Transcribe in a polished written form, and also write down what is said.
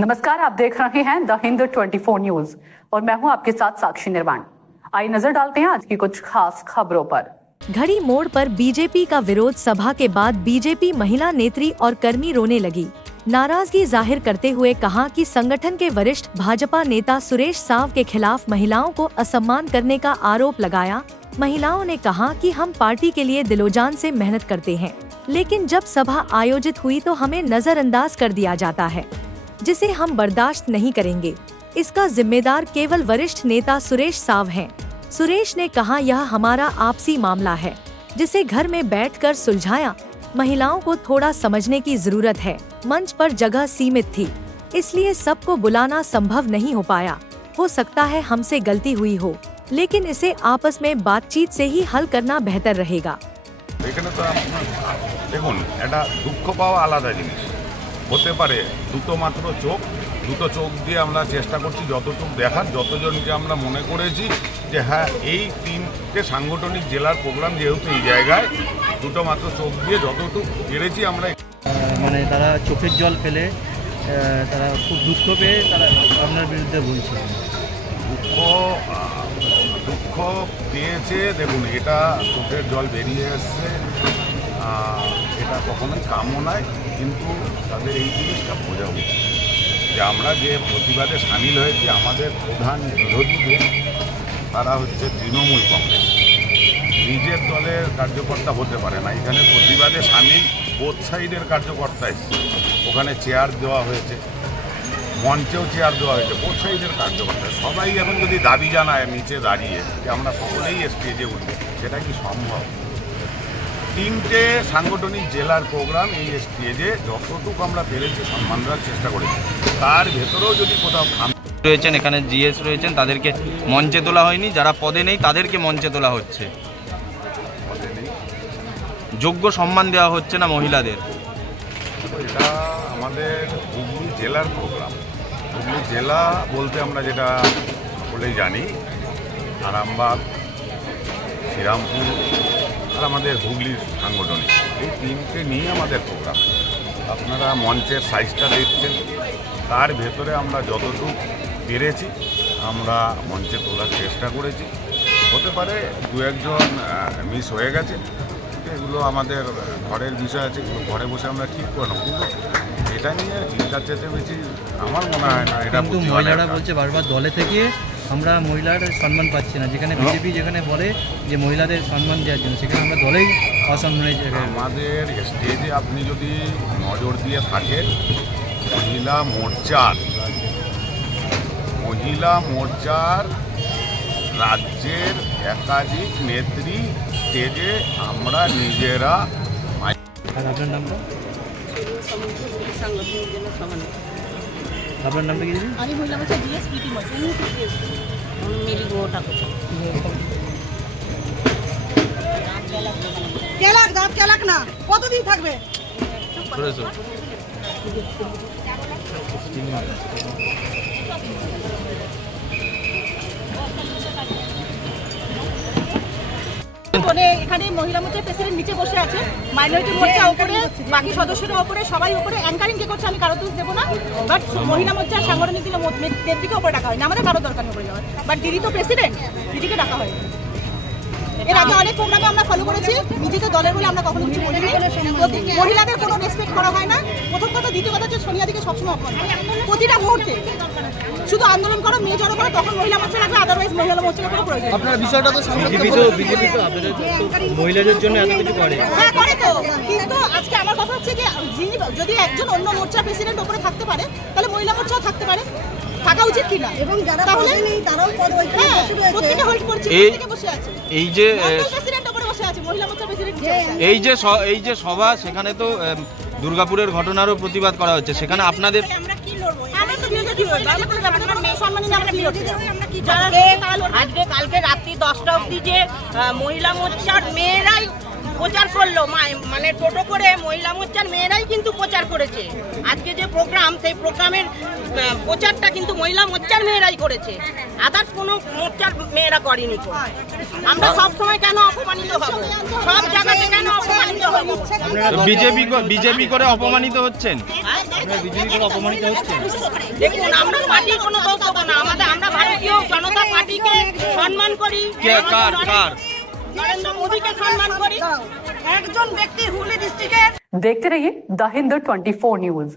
नमस्कार, आप देख रहे हैं द हिंद 24 न्यूज और मैं हूं आपके साथ साक्षी निर्वाण। आइए नजर डालते हैं आज की कुछ खास खबरों पर। घड़ी मोड़ पर बीजेपी का विरोध सभा के बाद बीजेपी महिला नेत्री और कर्मी रोने लगी। नाराजगी जाहिर करते हुए कहा कि संगठन के वरिष्ठ भाजपा नेता सुरेश साव के खिलाफ महिलाओं को असम्मान करने का आरोप लगाया। महिलाओं ने कहा कि हम पार्टी के लिए दिलोजान से मेहनत करते हैं, लेकिन जब सभा आयोजित हुई तो हमें नजरअंदाज कर दिया जाता है, जिसे हम बर्दाश्त नहीं करेंगे। इसका जिम्मेदार केवल वरिष्ठ नेता सुरेश साव हैं। सुरेश ने कहा, यह हमारा आपसी मामला है, जिसे घर में बैठकर सुलझाया। महिलाओं को थोड़ा समझने की जरूरत है। मंच पर जगह सीमित थी, इसलिए सबको बुलाना संभव नहीं हो पाया। हो सकता है हमसे गलती हुई हो, लेकिन इसे आपस में बातचीत से ही हल करना बेहतर रहेगा। दुख पावा आलादा जिनिस होते पारे। दुটো मात्र चोख, দুটো চোখ দিয়ে আমরা চেষ্টা করছি যতটুকু দেখার, যতজনকে আমরা মনে করেছি যে হ্যাঁ এই তিনটে সাংগঠনিক জেলার প্রোগ্রাম যেহেতু এই জায়গায় দুটো মাত্র চোখ দিয়ে যতটুকু পেরেছি আমরা মানে তারা চোখের জল ফেলে তারা খুব দুঃখ পেয়ে তারা আপনার বিরুদ্ধে বলছে। দুঃখ পেয়েছে, দেখুন এটা চোখের জল বেরিয়ে এসছে, এটা কখনোই কাম্য নয়, কিন্তু তাদের এই জিনিসটা বোঝা উচিত যে আমরা যে প্রতিবাদে সামিল হয়েছি আমাদের প্রধান বিরোধী তারা হচ্ছে তৃণমূল কংগ্রেস। নিজের দলের কার্যকর্তা হতে পারে না, এখানে প্রতিবাদে সামিল বোথ সাইডের কার্যকর্তা এসেছে, ওখানে চেয়ার দেওয়া হয়েছে, মঞ্চেও চেয়ার দেওয়া হয়েছে, বোথ সাইডের কার্যকর্তা সবাই এখন যদি দাবি জানায় নিচে দাঁড়িয়ে যে আমরা সকলেই স্টেজে উঠব, সেটা কি সম্ভব? তিনটে সাংগঠনিক জেলার প্রোগ্রাম এই স্টেজে যতটুকু আমরা পেরেছি সম্মান দেওয়ার চেষ্টা করেছি, তার ভেতরেও যদি কোথাও রয়েছেন, এখানে জিএস রয়েছেন, তাদেরকে মঞ্চে তোলা হয়নি। যারা পদে নেই তাদেরকে মঞ্চে তোলা হচ্ছে, পদে নেই, যোগ্য সম্মান দেওয়া হচ্ছে না মহিলাদের। এটা আমাদের হুগলি জেলার প্রোগ্রাম। হুগলি জেলা বলতে আমরা যেটা বলেই জানি আরামবাগ, শ্রীরামপুর আর আমাদের হুগলির সাংগঠনিক, এই তিনটে নিয়ে আমাদের প্রোগ্রাম। আপনারা মঞ্চের সাইজটা দেখছেন, তার ভেতরে আমরা যতটুকু পেরেছি আমরা মঞ্চে তোলার চেষ্টা করেছি। হতে পারে দু একজন মিস হয়ে গেছে, এগুলো আমাদের ঘরের বিষয় আছে, এগুলো ঘরে বসে আমরা ঠিক করে নেব, কিন্তু এটা নিয়ে চিন্তার চেয়ে বেশি আমার মনে হয় না। এটা কিন্তু মহিলারা বলছে বারবার দলে থেকে আমরা মহিলার সম্মান পাচ্ছি না, যেখানে বিজেপি যেখানে বলে যে মহিলাদের সম্মান দেওয়ার জন্য, সেখানে আমরা দলেই অসম্মানের জায়গায়। আমাদের স্টেজে আপনি যদি নজর দিয়ে থাকেন, মহিলা মোর্চার রাজ্যের একাধিক নেত্রী স্টেজে আমরা নিজেরা। আর আপনার নামটা? আপনার নামটা কি? আমি মহিলা মোর্চা জিএস প্রীতি মোর্চা মিলি গোটা কেলাক না কতদিন থাকবে? এখানে মহিলা মোর্চার প্রেসিডেন্ট নিচে বসে আছে, মাইনরিটি মোর্চা উপরে, বাকি সদস্যরা উপরে, সবাই উপরে। অ্যাঙ্কারিং কে করছে আমি কারো দোষ দেবো না, বাট মহিলা মোর্চার সাংগঠনিক নেত্রীকে উপরে ডাকা হয়নি, আমাদের কারো দরকার নেই উপরে যাওয়ার। বাট দিদি তো প্রেসিডেন্ট, দিদিকে ডাকা হয়। এর আগে অনেক প্রোগ্রামে আমরা ফলো করেছি, নিজেদের দলের বলে আমরা কখনো কিছু বলিনি। মহিলাদের কোনো রেসপেক্ট করা হয় না, প্রথম কথা। দ্বিতীয় কথা হচ্ছে সোনিয়াদিকে সবসময় অপমান করে প্রতিটা মুহূর্তে। শুধু আন্দোলন করো, মেয়ে জড়ো করো, তখন মহিলা মোর্চা লাগবে, আদারওয়াইজ মহিলা মোর্চার কোনো প্রয়োজন। আপনার বিষয়টা তো বিজেপি তো আপনাদের মহিলাদের জন্য এত কিছু করে। হ্যাঁ করে তো, কিন্তু আজকে আমার কথা হচ্ছে যে যদি একজন অন্য মোর্চার প্রেসিডেন্ট উপরে থাকতে পারে, তাহলে মহিলা মোর্চাও থাকতে পারে, থাকা উচিত কিনা? এবং যারা তাহলে নেই তারাও পদ প্রত্যেকে হোল্ড করছে, প্রত্যেকে বসে আছে। এই যে প্রেসিডেন্ট উপরে বসে আছে, মহিলা মোর্চার প্রেসিডেন্ট এই যে সভা, সেখানে তো দুর্গাপুরের ঘটনারও প্রতিবাদ করা হচ্ছে, সেখানে আপনাদের আমরা কি লড়বো? আমরা তো বিরোধী কি লড়বো? আমাদের মেয়ে সম্মানী আমরা কি লড়বো? আমরা কি আজকে কালকে রাত্রি 10টা অবধি যে মহিলা মোর্চার মেয়েরাই প্রচার করলো, মানে টোটো করে মহিলা মোর্চার মেয়েরাই কিন্তু প্রচার করেছে। আজকে যে প্রোগ্রাম, সেই প্রোগ্রামের প্রচারটা কিন্তু মহিলা মোর্চার মেয়েরাই করেছে, আদার্স কোনো মোর্চার মেয়েরা করেনি। আমরা সব সময় কেন অপমানিত হব, সব জায়গাতে কেন অপমানিত হব? বিজেপি করে অপমানিত হচ্ছেন? দেখুন, আমরা পার্টির কোনো দোষ দেবো না, আমরা ভারতীয় জনতা পার্টিকে সম্মান করি, নরেন্দ্র মোদীকে সম্মান করি। একজন ব্যক্তি হুগলি ডিস্ট্রিক্টের। देखते रहिए द हिंद 24 न्यूज।